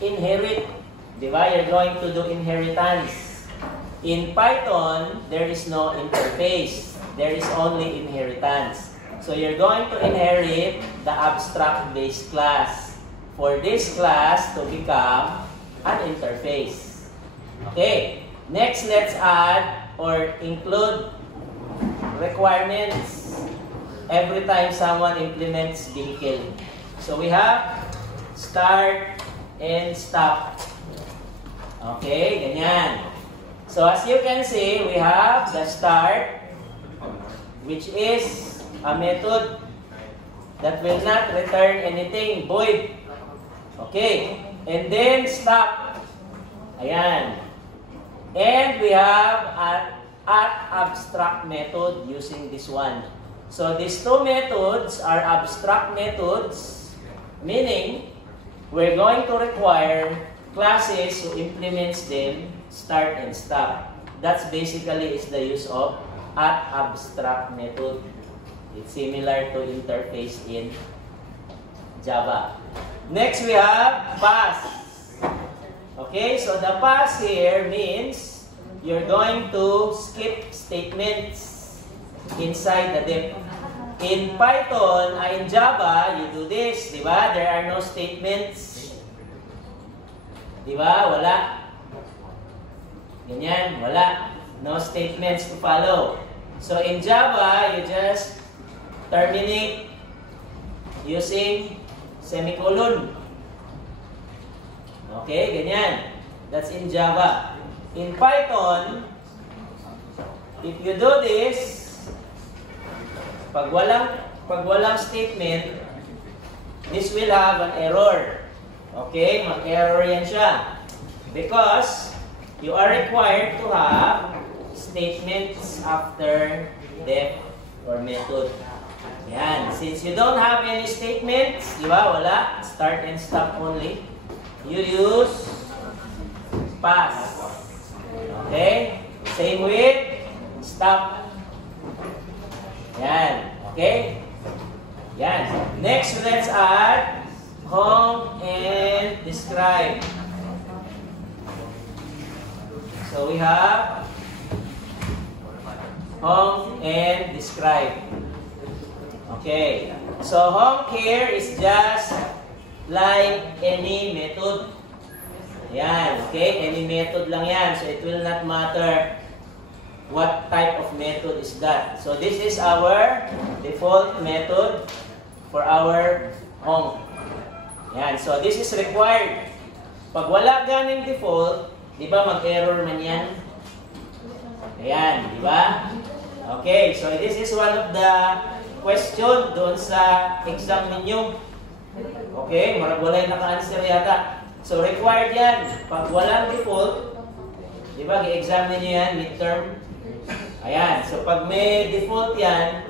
inherit. Diba? You're going to do inheritance. In Python, there is no interface. There is only inheritance. So you're going to inherit the abstract base class for this class to become an interface. Okay. Next, let's add or include requirements every time someone implements vehicle. So we have start and stop. Okay, ganyan. So as you can see, we have the start, which is a method that will not return anything, void. Okay, and then stop. Ayan. And we have at abstract method using this one. So these two methods are abstract methods, meaning we're going to require classes who implements them start and stop. That's basically is the use of at abstract method. It's similar to interface in Java. Next we have pass. Okay, so the pass here means you're going to skip statements inside the div. In Python, in Java, you do this, di ba? There are no statements. Di ba? Wala. Ganyan, wala. No statements to follow. So in Java, you just terminate using semicolon. Okay, ganyan. That's in Java. In Python, if you do this, pag walang statement, this will have an error. Okay, mag-error yan siya. Because you are required to have statements after def or method. Yan. Since you don't have any statements, di ba? Wala. Start and stop only. You use pass. Okay? Same with stop. Yan. Okay? Yan. Next, let's add home and describe. So we have home and describe. Okay. So home here is just like any method. Yan, okay? Any method lang yan. So it will not matter what type of method is that. So this is our default method for our home. Yan, so this is required. Pag wala ganing default, di ba mag-error man yan? Ayan, di ba? Okay, so this is one of the question doon sa exam ninyo. Okay, marag walay naka-answer yata. So, required yan. Pag walang default, di ba, i-exam ninyo yan, midterm. Ayan. So, pag may default yan,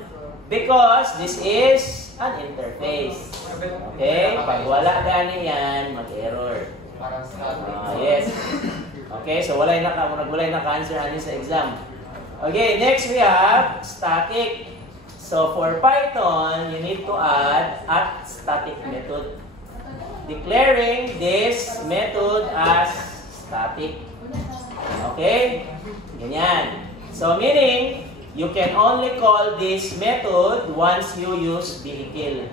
because this is an interface. Okay? Pag wala gani yan, mag-error. Yes. Okay, so walay naka-answer natin sa exam. Okay, next we have static. So, for Python, you need to add at static method. Declaring this method as static. Okay? Ganyan. So, meaning, you can only call this method once you use vehicle.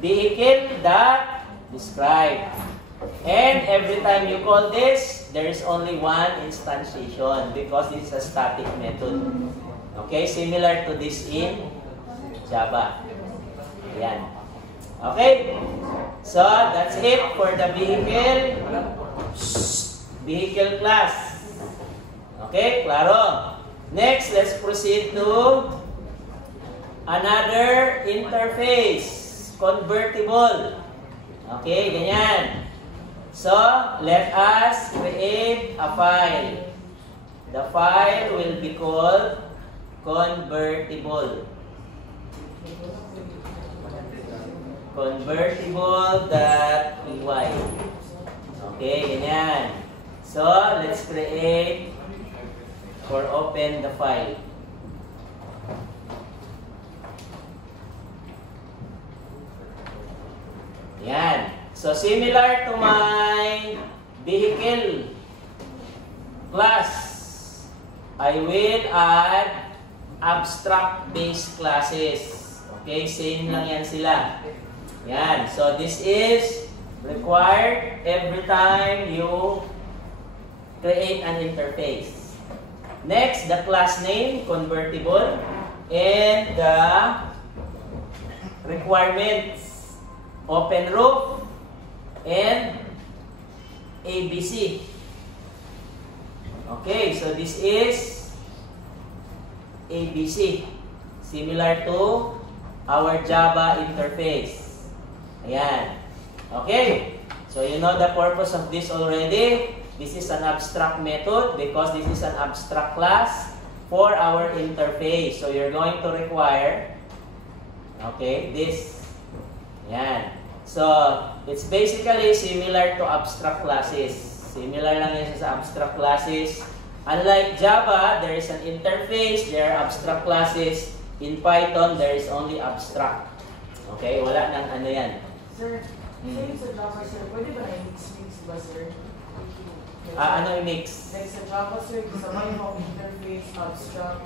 Vehicle.describe. And every time you call this, there is only one instantiation because this is a static method. Okay? Similar to this in Java. Ayan. Okay? So, that's it for the vehicle class. Okay? Klaro? Next, let's proceed to another interface. Convertible. Okay? Ganyan. So, let us create a file. The file will be called convertible. Convertible.py. Okay, ganyan. So, let's create or open the file. Yan. So similar to my vehicle class, I will add abstract-based classes. Okay, same lang yan sila. Yan. So this is required every time you create an interface. Next, the class name, convertible, and the requirements, open roof, and ABC. Okay, so this is ABC, similar to our Java interface. Ayan. Okay, so you know the purpose of this already. This is an abstract method because this is an abstract class for our interface. So you're going to require, okay, this. Ayan. So it's basically similar to abstract classes. Similar lang yan sa abstract classes. Unlike Java, there is an interface, there are abstract classes. In Python, there is only abstract. Okay, wala nang ano yan. Sir, same sa Java, sir, pwede ba na mix ba, sir? Ano i-mix? Like sa Java, sir, kasama yung mga interface, abstract.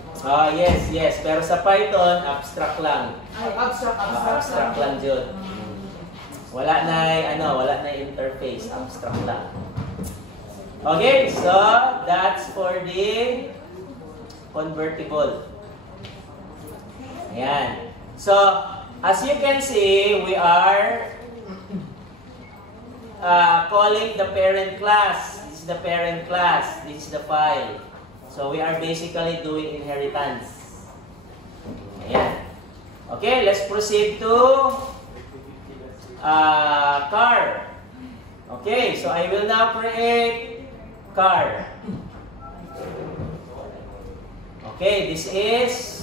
Yes. Pero sa Python, abstract lang. Ay, abstract Lang yun. Wala na interface, abstract lang. Okay, so that's for the convertible. Ayan. So, as you can see, we are calling the parent class. This is the parent class. This is the file. So, we are basically doing inheritance. Ayan. Okay, let's proceed to car. Okay, so I will now create car. Okay, this is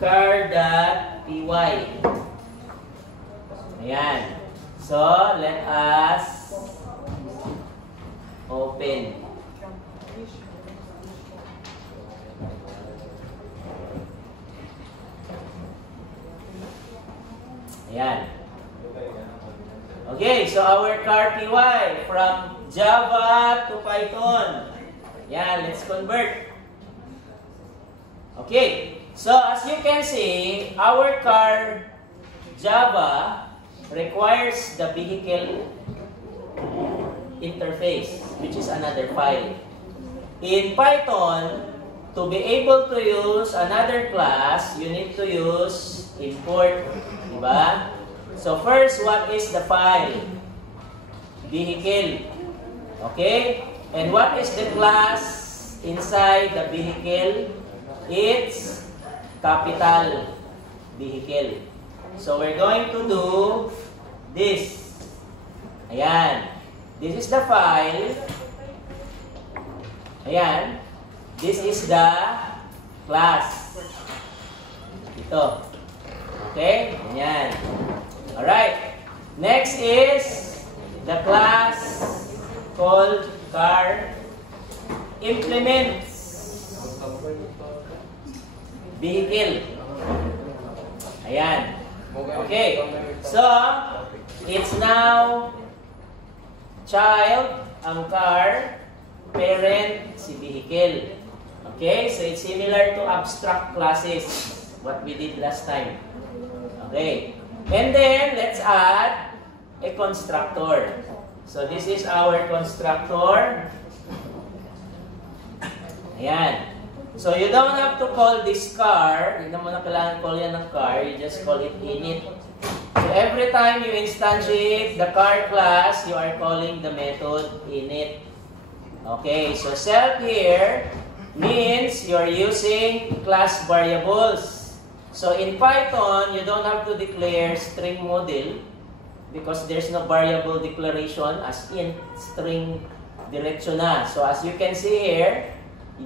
car.py. Ayan. So, let us open. Ayan. Okay, so our car PY from Java to Python. Ayan, let's convert. Okay, so as you can see, our car Java requires the vehicle interface, which is another file. In Python, to be able to use another class, you need to use import. Diba? So first, what is the file? Vehicle. Okay? And what is the class inside the vehicle? It's capital vehicle. So we're going to do this. Ayan. This is the file. Ayan. This is the class. Ito. Okay? Ayan. Alright. Next is the class called car implements vehicle. Ayan. Okay. So, it's now child ang car, parent si vehicle. Okay? So, it's similar to abstract classes, what we did last time. Okay. And then, let's add a constructor. So, this is our constructor. Ayan. So, you don't have to call this car. Hindi mo na kailangan call yan ng car. You just call it init. So, every time you instantiate the car class, you are calling the method init. Okay. So, self here means you're using class variables. So, in Python, you don't have to declare string model because there's no variable declaration as in string diretso na. So, as you can see here,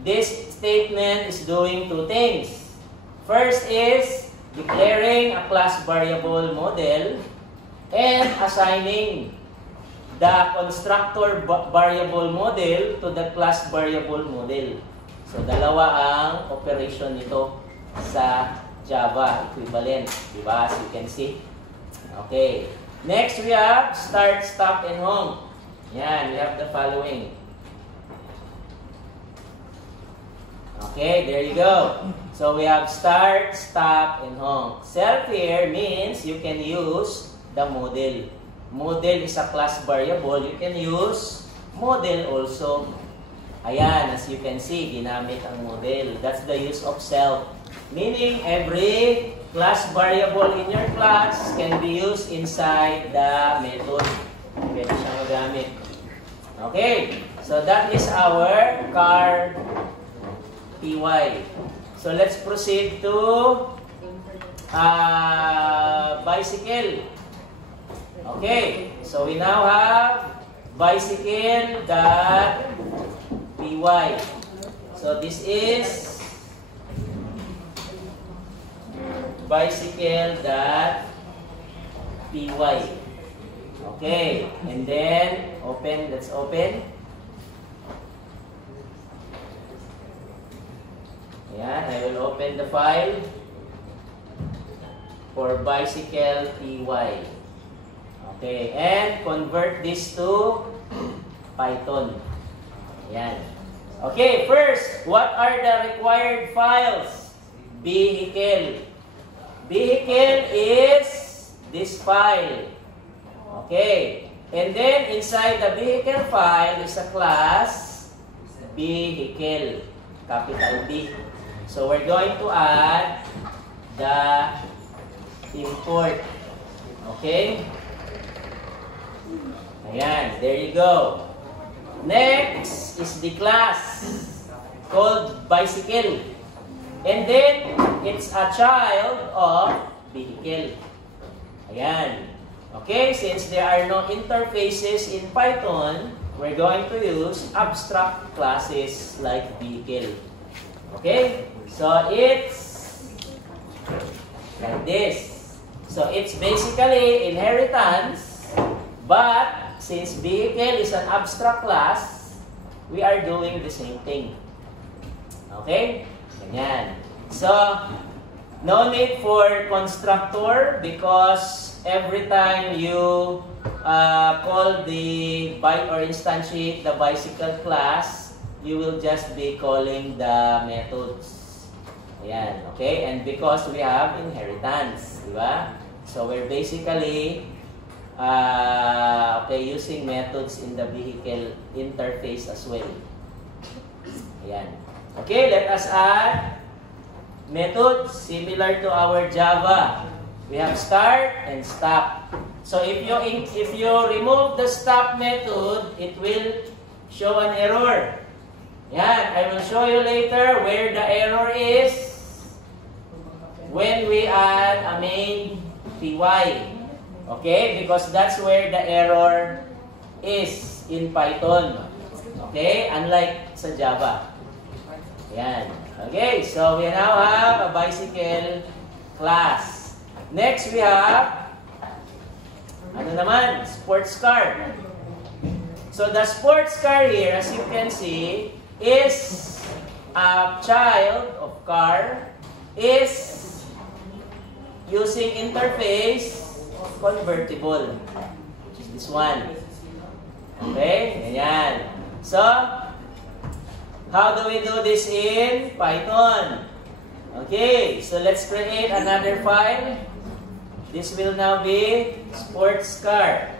this statement is doing two things. First is declaring a class variable model and assigning the constructor variable model to the class variable model. So, dalawa ang operation nito sa Java equivalent. Diba? As you can see. Okay. Next, we have start, stop, and home. Yan, we have the following. Okay, there you go. So we have start, stop, and home. Self here means you can use the model. Model is a class variable. You can use model also. Ayan, as you can see, ginamit ang model. That's the use of self. Meaning, every class variable in your class can be used inside the method. Pwede siya magamit. Okay, so that is our car PY. So let's proceed to bicycle. Okay, so we now have bicycle dot PY. So this is bicycle dot PY. Okay, and then open, let's open. Ayan, I will open the file for bicycle PY. Okay, and convert this to Python. Ayan. Okay, first, what are the required files? Vehicle. Vehicle is this file. Okay, and then inside the vehicle file is a class vehicle, capital B. So we're going to add the import. Okay? Ayan, there you go. Next is the class called bicycle. And then, it's a child of vehicle. Ayan. Okay, since there are no interfaces in Python, we're going to use abstract classes like vehicle. Okay? So, it's like this. So, it's basically inheritance, but since vehicle is an abstract class, we are doing the same thing. Okay? Ganyan. So, no need for constructor because every time you call the byte or instantiate the bicycle class, you will just be calling the methods. Ayan, okay? And because we have inheritance, di ba? So we're basically using methods in the vehicle interface as well. Ayan. Okay, let us add methods similar to our Java. We have start and stop. So if you remove the stop method, it will show an error. Yan, I will show you later where the error is when we add a main PY. Okay, because that's where the error is in Python. Okay, unlike sa Java. Yan. Okay, so we now have a bicycle class. Next, we have, ano naman, sports car. So, the sports car here, as you can see, is a child of car, is using interface convertible, which is this one. Okay, ganyan. So, how do we do this in Python? Okay, so let's create another file. This will now be sports car.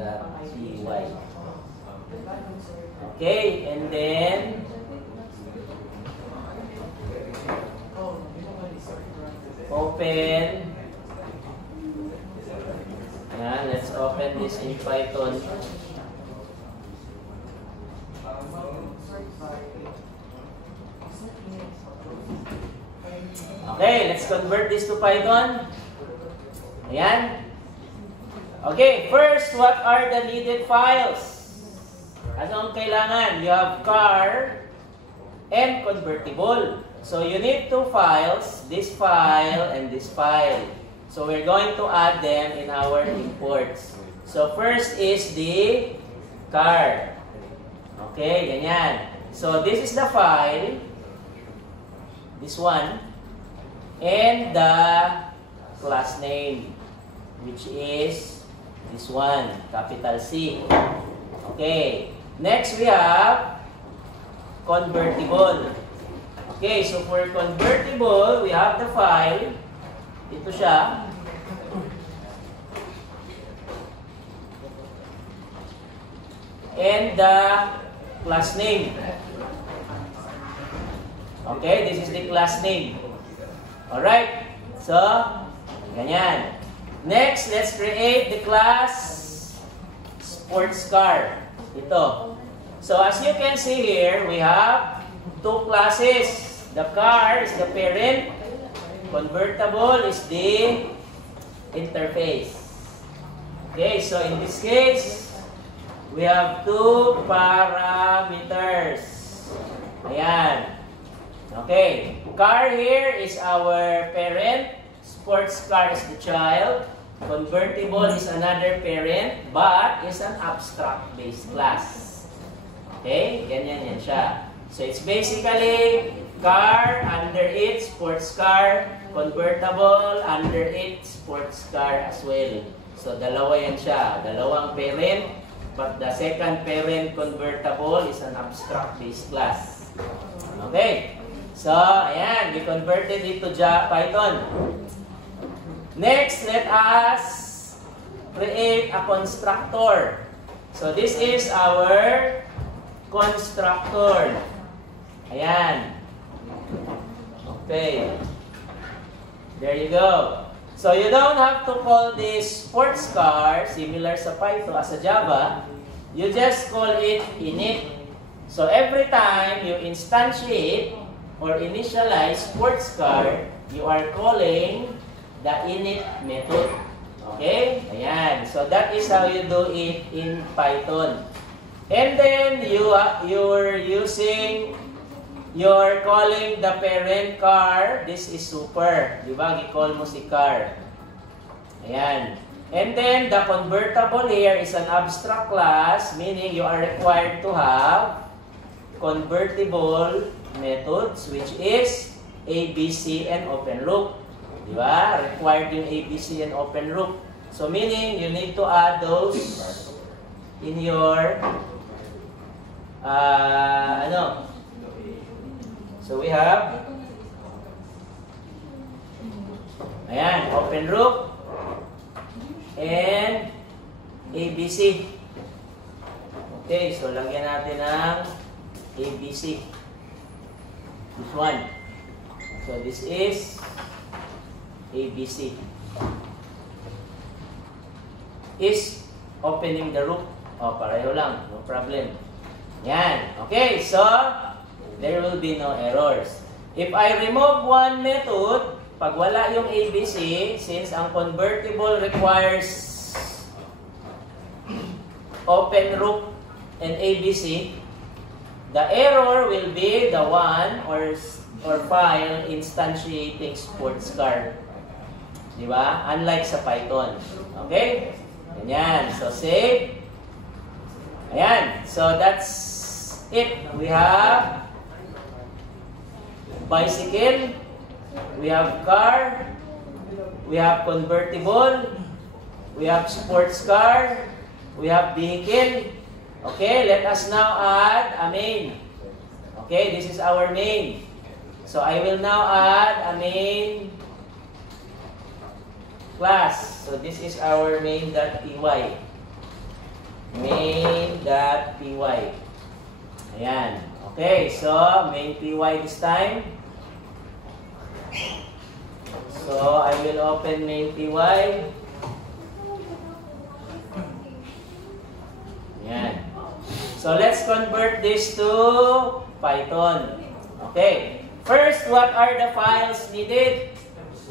.py. Okay, and then open. Now, let's open this in Python. Okay, let's convert this to Python. Ayan. Okay, first, what are the needed files? Ano ang kailangan? You have car and convertible. So, you need two files, this file and this file. So, we're going to add them in our imports. So, first is the car. Okay, ganyan. So this is the file, this one, and the class name, which is this one, capital C. Okay. Next we have convertible. Okay, so for convertible, we have the file. Ito siya. And the class name. Okay, this is the class name. Alright, so, ganyan. Next, let's create the class sports car. Ito. So, as you can see here, we have two classes. The car is the parent. Convertible is the interface. Okay, so in this case, we have two parameters. Ayan. Okay. Car here is our parent. Sports car is the child. Convertible is another parent, but is an abstract-based class. Okay? Ganyan yan siya. So it's basically car under it, sports car, convertible under it, sports car as well. So dalawa yan siya. Dalawang parent, but the second parent convertible is an abstract-based class. Okay. So, ayan, we converted it to Python. Next, let us create a constructor. So, this is our constructor. Ayan. Okay. There you go. So, you don't have to call this sports car, similar sa Python as a Java. You just call it init. So, every time you instantiate or initialize sports car, you are calling the init method. Okay? Ayan. So that is how you do it in Python. And then you're calling the parent car. This is super. Di ba? I-call mo si car. Ayan. And then the convertible here is an abstract class, meaning you are required to have convertible methods, which is ABC and open loop. Diba? Required yung ABC and open loop. So meaning, you need to add those in your So we have ayan, open loop and ABC. Okay, so lagyan natin ng ABC. This one. So this is ABC. Is opening the loop. Oh, pareho lang. No problem. Yan. Okay, so there will be no errors. If I remove one method, pag wala yung ABC, since ang convertible requires open loop and ABC, the error will be the one or file instantiating sports car. Di ba? Unlike sa Python. Okay? Ganyan. So, save. Ayan. So, that's it. We have bicycle. We have car. We have convertible. We have sports car. We have vehicle. Okay, let us now add a main. Okay, this is our main. So I will now add a main class. So this is our main.py. Main.py. Ayan. Okay, so main.py this time. So I will open main.py. Ayan. So let's convert this to Python. Okay. First, what are the files needed?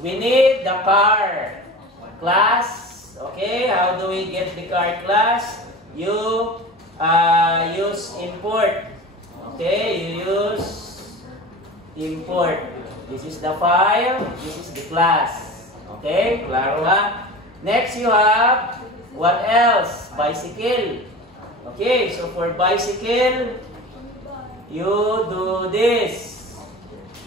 We need the car class. Okay. How do we get the car class? You use import. Okay. You use import. This is the file. This is the class. Okay. Klaro ha? Next, you have what else? Bicycle. Okay, so for bicycle, you do this.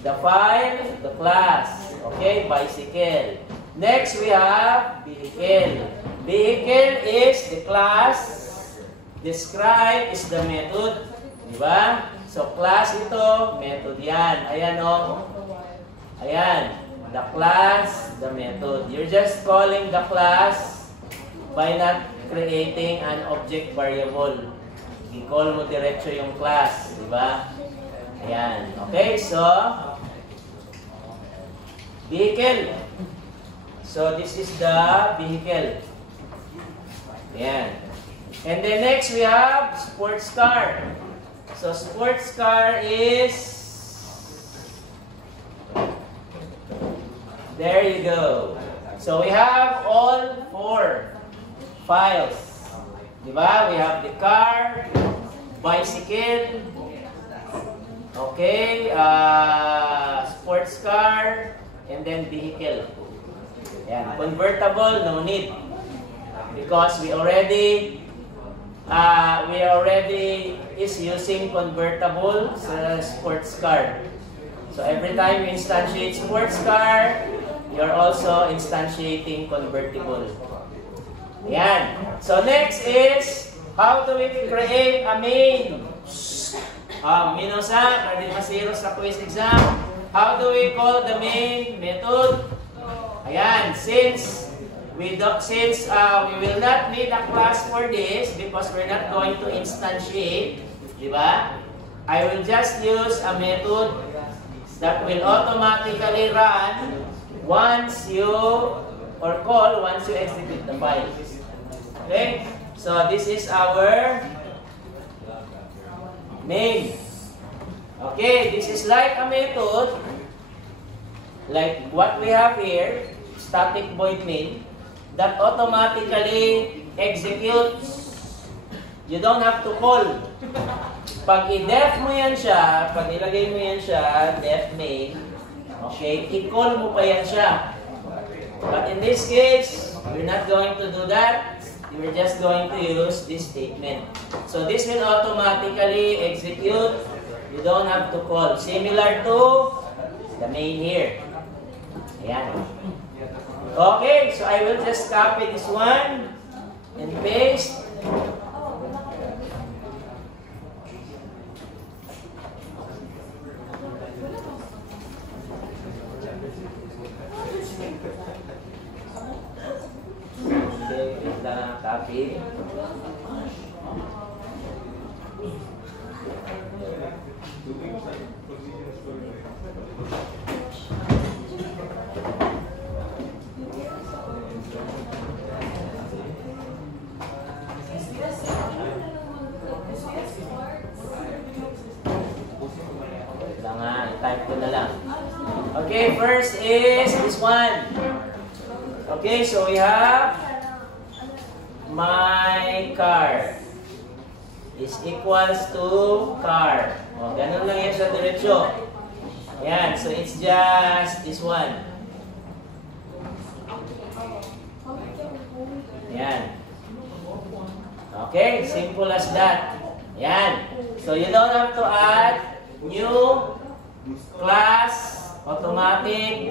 The file, the class. Okay, bicycle. Next, we have vehicle. Vehicle is the class. Describe is the method. Diba? So, class ito, method yan. Ayan o. Ayan. The class, the method. You're just calling the class by not creating an object variable. I-call mo diretso yung class. Diba? Ayan. Okay, so vehicle. So, this is the vehicle. Ayan. And then next, we have sports car. So, sports car is... There you go. So, we have all 4 files. Diba? We have the car, bicycle, okay, sports car, and then vehicle. Yan. Convertible, no need. Because we already is using convertible sa sports car. So every time you instantiate sports car, you're also instantiating convertible. Yan. So next is, how do we create a main? Minosa, pwede masiro sa quiz exam. How do we call the main method? Ayan, since we will not need a class for this because we're not going to instantiate, di ba? I will just use a method that will automatically run once you execute the file. Okay? So this is our main. Okay, this is like a method like what we have here, static void main, that automatically executes. You don't have to call. Pag i-def mo yan siya, pag ilagay mo yan siya, def main, okay, i-call mo pa yan siya. But in this case, we're not going to do that. We're just going to use this statement. So this will automatically execute. You don't have to call. Similar to the main here. Ayan. Okay, so I will just copy this one and paste. Okay, wait lang, copy. Type ko na lang. Okay, first is this one. Okay, so we have my car is equals to car. O, ganun lang yan sa diretsyo. Ayan, so it's just this one. Ayan. Okay, simple as that. Ayan. So you don't have to add new class, automatic.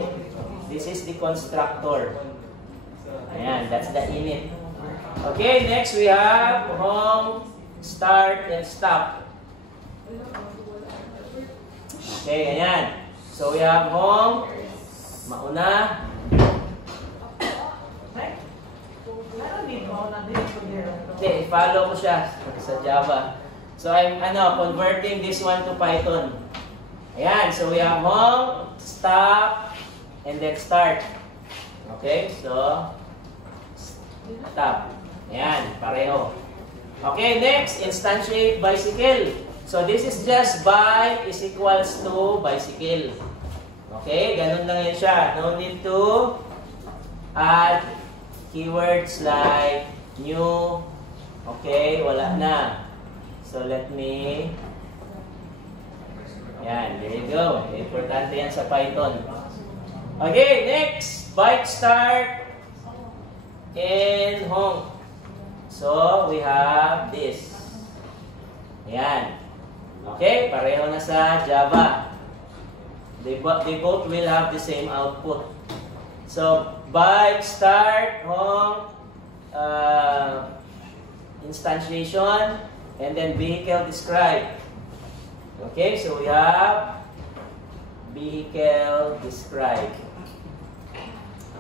This is the constructor. Ayan, that's the init. Okay, next we have home, start, and stop. Okay, ayan. So we have home, mauna. Okay, follow ko siya sa Java. So I'm converting this one to Python. Ayan, so we have home, stop, and then start. Okay, so stop. Ayan, pareho. Okay, next, instantiate bicycle. So this is just by is equals to bicycle. Okay, ganun lang yan siya. No need to add keywords like new. Okay, wala na. So let me... Yan, there you go. Importante yan sa Python. Okay, next. Bike start and home. So, we have this. Yan. Okay, pareho na sa Java. They both will have the same output. So, bike, start, home, instantiation, and then vehicle describe. Okay, so we have vehicle describe.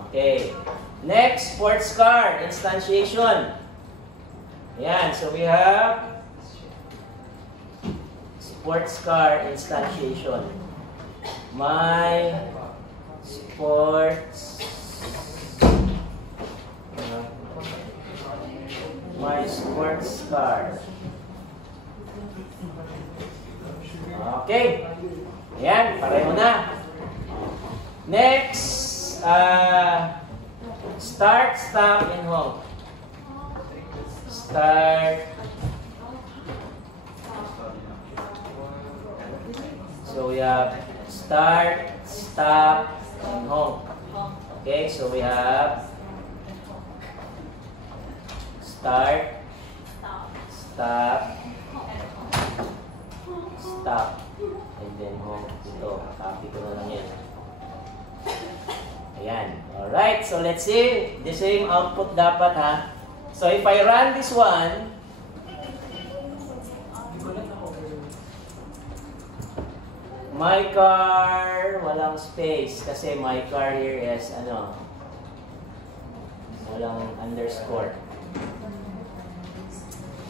Okay. Next, sports car, instantiation. Ayan, so we have sports car instantiation. My sports car. Okay. Ayan, pareho na. Next, start, stop, and home. Start. So we have start, stop, and home. Okay, so we have start, stop, and then home. Ito, copy ko na lang yan. Ayan. Alright, so let's see. The same output dapat, ha? So if I run this one, my car, walang space kasi my car here is walang underscore.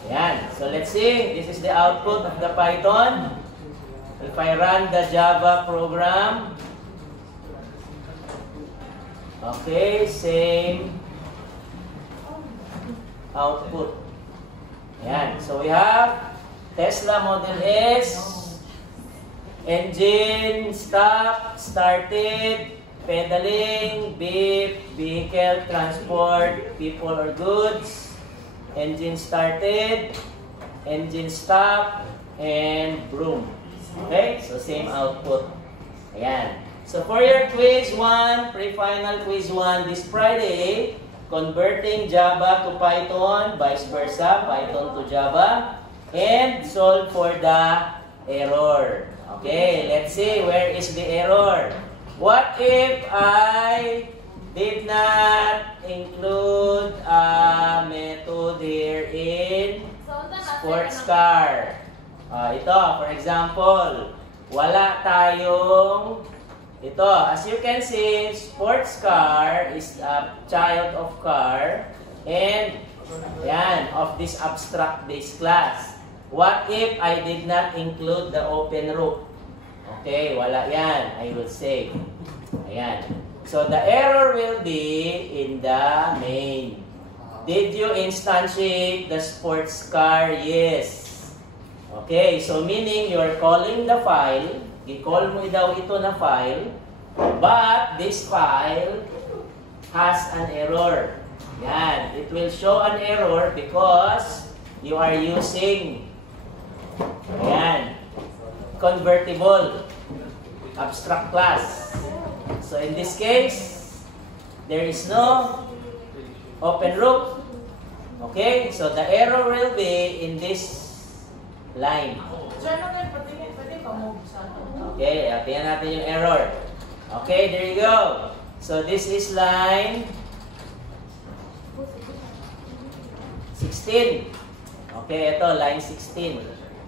Ayan. So let's see. This is the output of the Python. If I run the Java program, okay, same output. Ayan. So we have Tesla Model S, engine, stop, started, pedaling, beep, vehicle, transport, people or goods, engine started, engine stop, and broom. Okay? So same output. Ayan. So for your quiz 1, pre-final quiz 1 this Friday, converting Java to Python, vice versa, Python to Java, and solve for the error. Okay, let's see, where is the error? What if I did not include a method here in sports car? Ito, for example, wala tayong ito. As you can see, sports car is a child of car and yan, of this abstract base class. What if I did not include the open root? Okay, wala yan, I will say. Ayan. So the error will be in the main. Did you instantiate the sports car? Yes. Okay, so meaning you're calling the file, i-call mo daw ito na file, but this file has an error. Yan, it will show an error because you are using convertible abstract class. So in this case, there is no open root. Okay, so the error will be in this line. Okay, tingnan natin yung error. Okay, there you go. So this is line 16. Okay, ito line 16.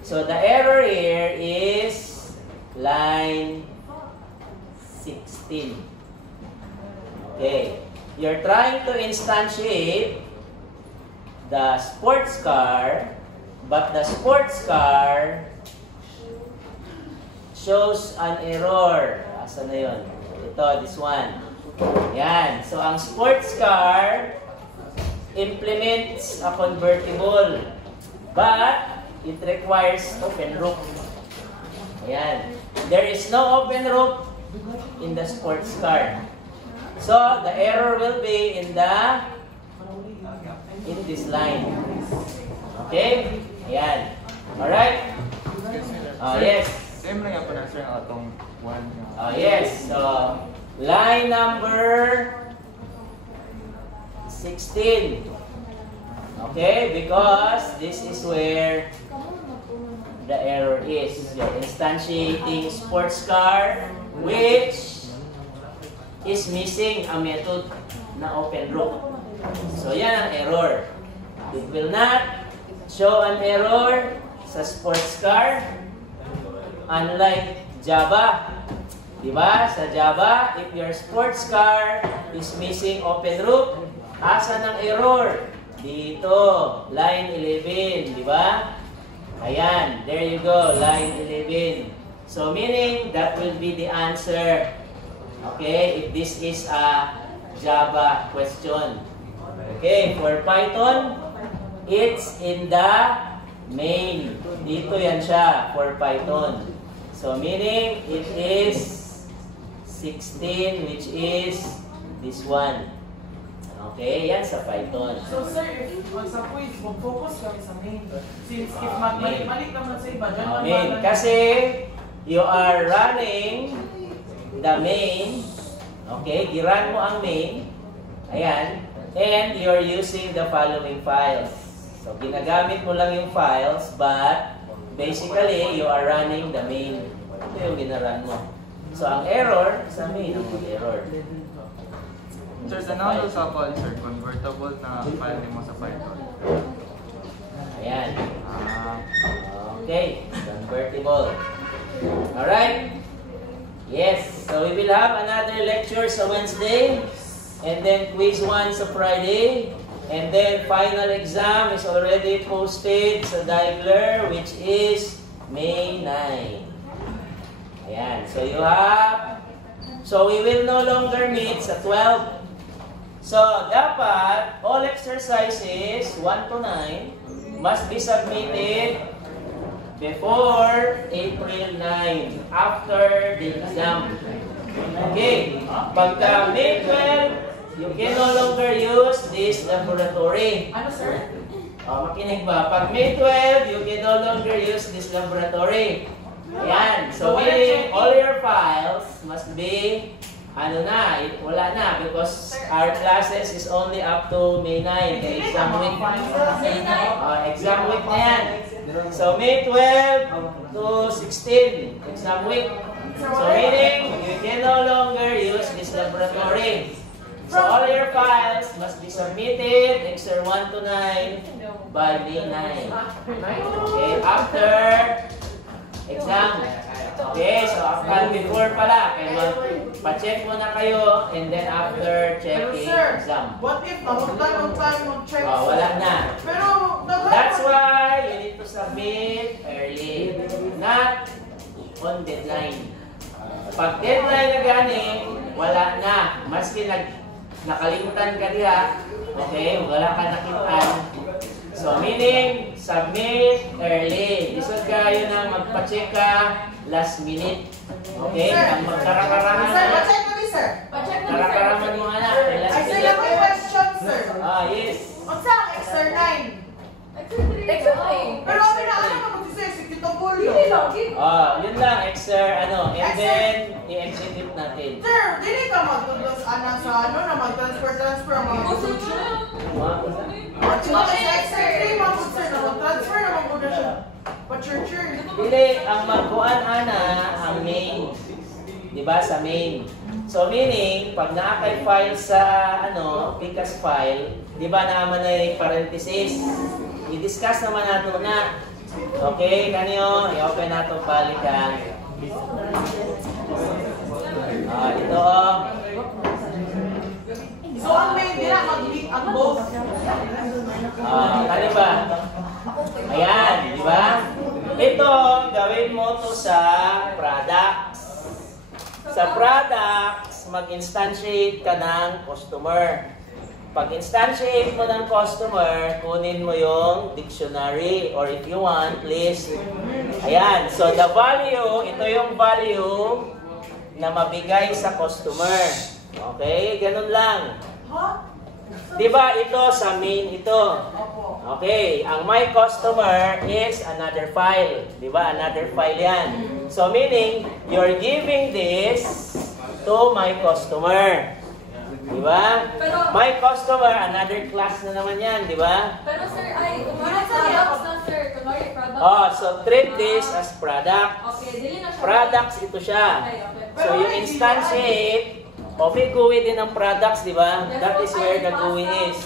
So the error here is line 16. Okay, you're trying to instantiate the sports car, but the sports car shows an error. Asan na yun? Ito, this one. Yan. So, ang sports car implements a convertible, but it requires open root. Ayan. There is no open root in the sports car. So, the error will be in this line. Okay? Ayan. Alright? Yes. Same lang yung answer ng atong 1. Yes. So, line number 16. Okay? Because this is where the error is. You're instantiating sports car which is missing a method na open loop. So yan ang error. It will not show an error sa sports car unlike Java. Diba? Sa Java, if your sports car is missing open loop, asan ang error? Dito, line 11, diba? Ayan, there you go, line 11. So meaning, that will be the answer. Okay, if this is a Java question. Okay, for Python, it's in the main. Dito yan siya for Python. So meaning, it is 16, which is this one. Okay, yan sa Python. So sir, if sa quiz, mag-focus kami sa main. Since if magbalik naman sa iba, dyan Main. Kasi you are running the main. Okay, giran mo ang main. Ayan. And you're using the following files. So ginagamit mo lang yung files, but basically you are running the main. Ito yung ginaran mo. So, ang error, sa main ang error. Sir, tanaw sa poly, sir, convertible na file mo sa Python. Ayan. Okay, convertible. Alright? Yes, so we will have another lecture sa Wednesday, and then quiz 1 sa Friday, and then final exam is already posted sa Diagler, which is May 9. Ayan, so you have, so we will no longer meet sa 12. So, dapat, all exercises, 1 to 9, must be submitted before April 9, after the exam. Okay, pagka May 12, you can no longer use this laboratory. Ano sir? Makinig ba? Pag May 12, you can no longer use this laboratory. Ayan. So, meaning all your files must be, wala na, because our classes is only up to May 9. Kaya exam week. Exam week na yan. So, May 12 to 16, exam week. So, meaning, you can no longer use this laboratory. So, all your files must be submitted, Exer 1 to 9, by May 9. Okay, after exam. Okay, so after before pala, pa-check muna kayo, and then after checking exam. What if magtayo mag-check? Wala na. Pero, That's why you need to submit early, not on deadline. Pag deadline na gani, wala na. Maski nakalimutan ka diha, okay, wala ka nakitaan. So, meaning, submit early. Isod kayo na magpa-check ka last minute. Okay? Ang magkarakaraman Sir, na. pa-check kami, sir. Karakaraman mo anak. Ay, sir, lang may question, sir. Yes. Unsa ang Exer 9? Pero okay na, ano naman si Tito Bulyo? Yun lang, Exer, and then, i-exit it natin. Sir, dili ka magtudos, sa na mag-transfer ang mga kusucho. Sa Exer 3, mag-sir, na mag-transfer na mag-order siya. Pa-churcher. Dili, ang magkuhan ang main. Diba, sa main. So, meaning, pag naakay file sa, Picas file, diba naman na yung parenthesis. I-discuss naman nato na. Okay, kanyo, i-open nato balikan. Ito, So, ang main nila, mag-link ang both. kani ba? Ayan, di ba? Ito, gawin mo to sa products. Sa products, mag-instantiate ka ng customer. Pag instantiate mo ng customer, kunin mo yung dictionary, or if you want, list. Ayan, so the value, ito yung value na mabigay sa customer. Okay, ganun lang. Diba ito sa main ito? Okay, ang my customer is another file. Diba, another file yan. So meaning, you're giving this to my customer. Diba? My customer, another class na naman yan, diba? Pero sir, ay, umahat sa products na sir. Kunwari, Oh, so treat this as product. Okay, dili na siya. Products ito siya. So yung instantiate, may GUI din ng products, di ba? That is where the GUI is.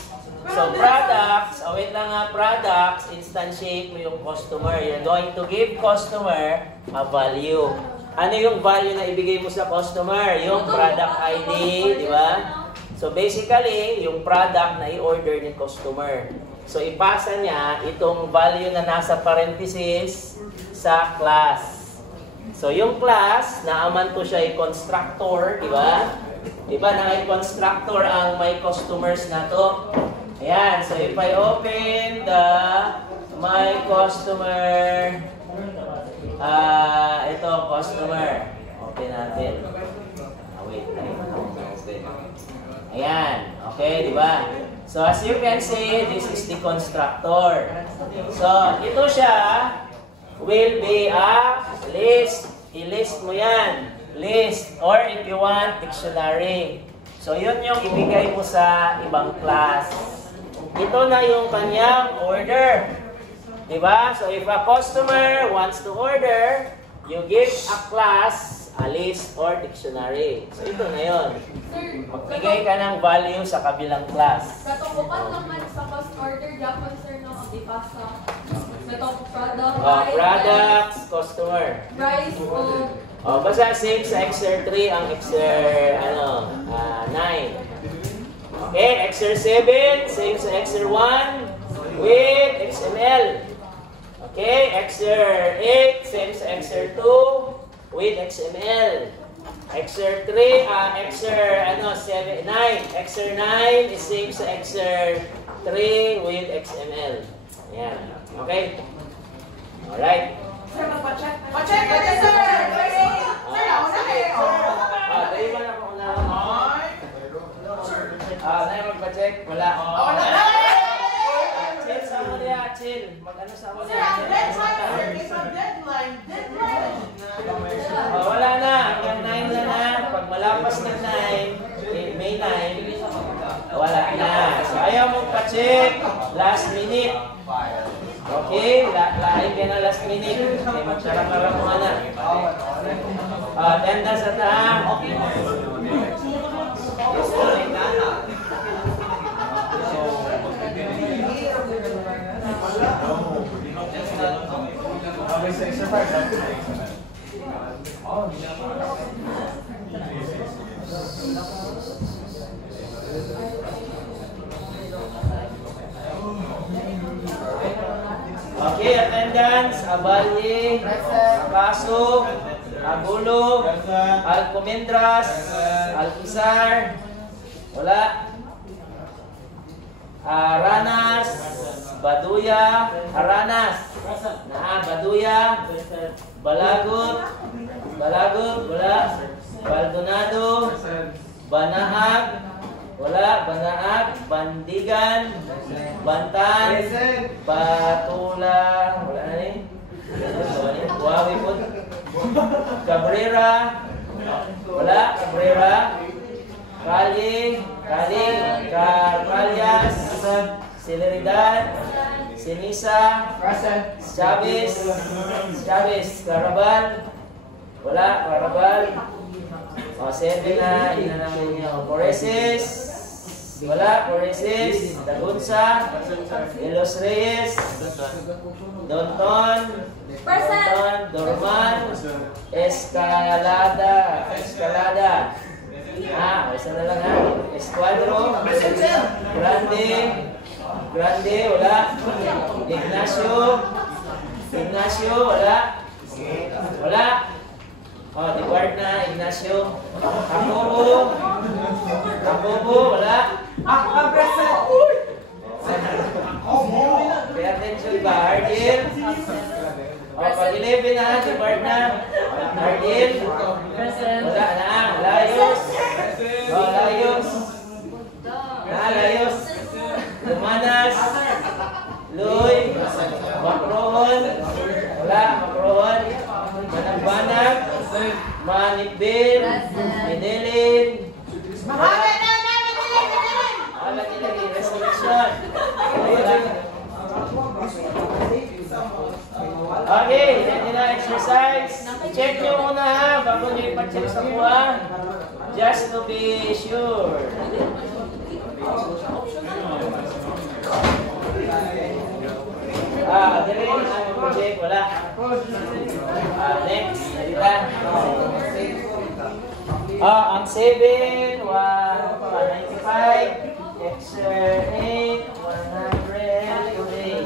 So products, wait lang nga, products, instantiate mo yung customer. You're going to give customer a value. Ano yung value na ibigay mo sa customer? Yung product ID, di ba? So basically, yung product na i-order ni customer. So ipasa niya itong value na nasa parenthesis sa class. So yung class, naaman to siya i-constructor, di ba? Di ba na i-constructor ang my customers na to? Ayan, so if I open the my customer, ito, customer. Open natin. Wait. Ayan. Okay, di ba? So, as you can see, this is the constructor. So, ito siya will be a list. I-list mo yan. List. Or if you want, dictionary. So, yun yung ibigay mo sa ibang class. Ito na yung kanyang order. Diba? So, if a customer wants to order, you give a class, a list, or dictionary. So, ito na yun. Magbigay ka ng value sa kabilang class. Katukupan naman sa cost order, Japan sir, no? Ang ipasa. Ito, product. Products, customer. Price o... Basta same sa Exer 3 ang Exer 9. Okay, Exer 7, same sa Exer 1 with XML. Okay, Exer 8, same sa Exer 2 with XML. Exer 3, Exer 9. Exer 9 is same sa Exer 3 with XML. Ayan. Okay? Alright. Sir, magpa-check. Pa-check ka din, sir! Sir, nauna kayo. Dahil ba na kung na magpa-check? Wala. Chill sa mo niya, chill. Mag-ano sa mo Sir, ang deadline, sir. It's a deadline. Wala na. Hanggang 9 na. Pag malapas ng 9, May 9, wala na. So, ayaw mong pa-check. Last minute. Okay? Lain ka na last minute. Okay, magsarap-sarap mo na. Attendance at na. Okay, attendance, Abalye, Kaso, Agulo, Alcomendras, Alpizar, wala. Aranas, Baduya, Aranas, Baduya, Balagot, wala. Baldonado, Banaag, wala. Banaag, Bandigan, Bantan, Batula, wala na rin. Huawei po. Cabrera, wala. Cabrera, Cali, Carpalias, Celeridad, Sinisa, Chavez, Carabal, wala. Carabal, 7 na, yun na namin yung Coreses, wala. Coreses, Dagunsa, Elos Reyes, Donton, Dorman, Escalada, isa na lang ha. Escuadro, Grande, wala. Ignacio, wala. Depart na, Ignacio. Jacobo, wala. Pay attention ba, Ardil? Pag 11 na, depart na. Ardil, wala na. Layos. Lumanas, Loy, Macrohon, wala. Macrohon, Banag, Manibin, Medelin. Wala nilagay, resolution. Wala. Okay, yan na exercise. Check nyo muna ha, bago nyo ipacheck sa kuha. Just to be sure. Dali rin ang project, wala. Next, dito. Ang 7, 195, Exer 8, 100, today.